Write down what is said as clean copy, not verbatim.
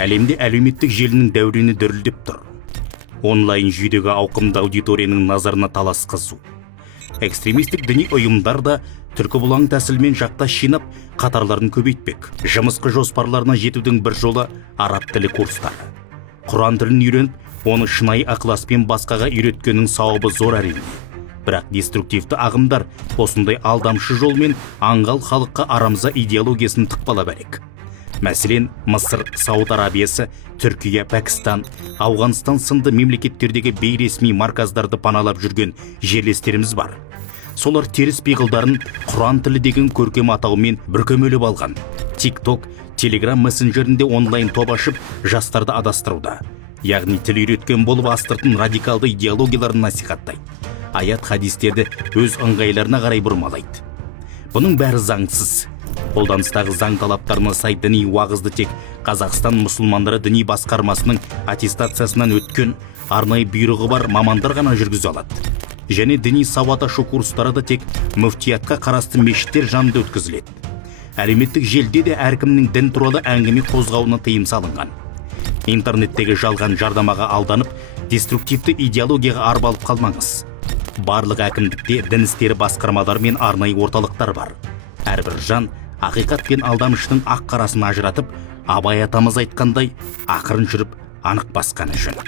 Әлемде әлеуметтік желінің дәурені дүрілдеп тұр. Онлайн жүйедегі ауқымды аудиторияның назарына талас қызу. Экстремистік діни ұйымдар да түркі бұлаң тәсілмен жақтас жинап, қатарларын көбейтпек. Жұмысқы жоспарларына жетудің бір жолы араб тілі курстары. Құран тілін үйреніп, оны шынайы ықыласпен басқаға үйреткеннің сауабы зор әрине. Бірақ деструктивті ағымдар осындай алдамшы жолмен аңғал халыққа арамза идеологиясын тықпалап әлек. Мәселен, Мысыр, Сауд Арабиясы, Түркия, Пәкістан, Ауғанстан сынды мемлекеттердегі бейресми марказдарды паналап жүрген жерлестеріміз бар. Солар теріс пиғылдарын Құран тілі деген көркем атаумен бүркемелеп алған. TikTok, Telegram мессенджерінде онлайн топ ашып, жастарды адастыруда. Яғни тіл үйреткен болып астыртын радикалды идеологияларын насихаттайды. Аят хадистерді өз ыңғайларына қарай бұрмалайды. Бұның бәрі заңсыз. Қолданыстағы заң талаптарына сай діни уағызды тек Қазақстан мұсылмандары діни басқармасының аттестациясынан өткен арнайы бұйрығы бар мамандар ғана жүргізе алады. Және діни сауат ашу курстары да тек мүфтиятқа қарасты мешіттер жанында өткізіледі. Әлеуметтік желіде де әркімнің дін туралы әңгіме қозғауына тыйым салынған. Интернеттегі жалған жардамаға алданып, деструктивті идеологияға арбалып қалмаңыз. Барлық әкімдікте дін істері басқармалары мен арнайы орталықтар бар. Әрбір жан ақиқат пен алдамыштың ақ қарасын ажыратып, Абай атамыз айтқандай, ақырын жүріп анық басқаны жөн.